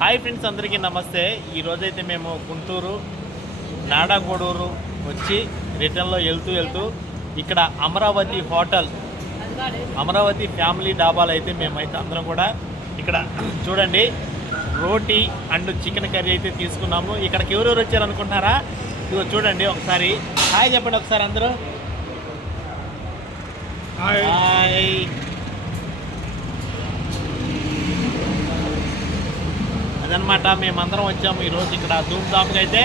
Hi friends అందరికీ నమస్తే. ఈరోజైతే మేము గుంటూరు నాడాగూడూరు వచ్చి రిటర్న్లో వెళ్తూ వెళ్తూ ఇక్కడ అమరావతి హోటల్ అమరావతి ఫ్యామిలీ డాబాలు అయితే మేమైతే అందరం కూడా ఇక్కడ చూడండి రోటీ అండ్ చికెన్ కర్రీ అయితే తీసుకున్నాము. ఇక్కడికి ఎవరెవరు వచ్చారు అనుకుంటున్నారా? ఇదిగో చూడండి ఒకసారి. హాయ్ చెప్పండి ఒకసారి అందరూ. హాయ్. అదనమాట మేమందరం వచ్చాము ఈరోజు ఇక్కడ ధూమ్ ధామ్గా అయితే.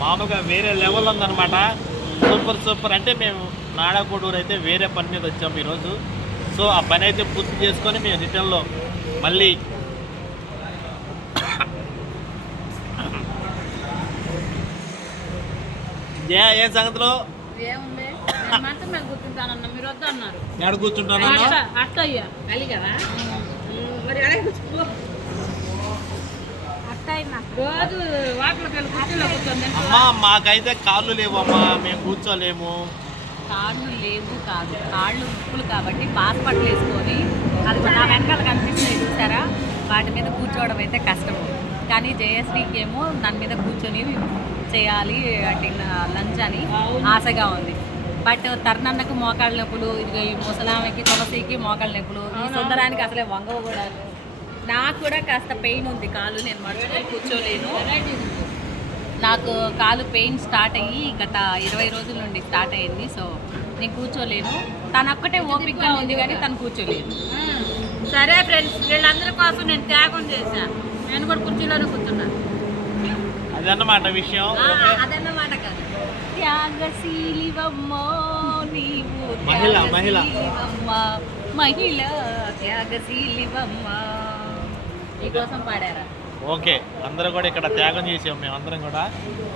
మామూలుగా వేరే లెవెల్ ఉందన్నమాట. Super super. అంటే మేము నాడాకోడూరు అయితే వేరే పని మీద వచ్చాము ఈరోజు. సో ఆ పని అయితే పూర్తి చేసుకొని మేము రిటర్న్లో మళ్ళీ ఏ ఏం సంగతిలో? కూర్చుంటాను అట్ట అయ్యా మరి అమ్మా మాకైతే కాళ్ళు లేవమ్మా మేము కూర్చోలేము. కాళ్ళు లేవు కాదు. కాళ్ళు ఉప్పులు కాబట్టి పాస్పట్లు వేసుకొని అది నా వెనకాల కనిపిస్తున్నాయి చూసారా? వాటి మీద కూర్చోవడం అయితే కష్టము. కానీ జయశ్రీకి ఏమో దాని మీద కూర్చొని చేయాలి డిన్నర్ లంచ్ అని ఆశగా ఉంది. బట్ తర్నన్నకు మోకాళ్ళ నొప్పులు ఇదిగో ఈ ముసలామెకి తులసికి మోకాళ్ళ నొప్పులు ఈ సుందరానికి అసలే వంగవ కూడా. నాకు కూడా కాస్త పెయిన్ ఉంది కాలు నేను మర్చిపోయి కూర్చోలేను. నాకు కాలు పెయిన్ స్టార్ట్ అయ్యి గత ఇరవై రోజుల నుండి స్టార్ట్ అయింది సో నేను కూర్చోలేను. తను ఒక్కటే ఓపిక్గా ఉంది కానీ తను కూర్చోలేదు. సరే ఫ్రెండ్స్ వీళ్ళందరి కోసం నేను త్యాగం చేశా. నేను కూడా కుర్చీలోనే కూర్చున్నాను అదన్నమాట విషయం. అదన్నమాట కాదు. త్యాగశీలివమ్మో నీవు మహిళ, మహిళ. త్యాగశీలివమ్మ, మహిళ త్యాగశీలివమ్మ. ఓకే అందరూ కూడా ఇక్కడ త్యాగం చేసాం మేము అందరం కూడా.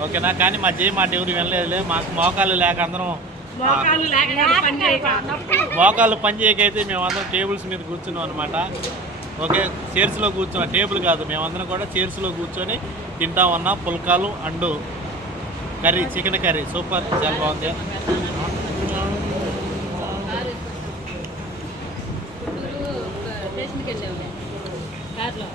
ఓకేనా? కానీ మా జయ మాట ఎవరు లేదు మాకు మోకాలు లేక అందరం మోకాలు పని చేయకైతే మేము అందరం టేబుల్స్ మీద కూర్చున్నాం అనమాట ఓకే చైర్స్లో కూర్చున్న. టేబుల్ కాదు మేమందరం కూడా చైర్స్లో కూర్చొని తింటా ఉన్నాం. పుల్కాలు and curry chicken curry. Super చాలా బాగుంది. Carlos.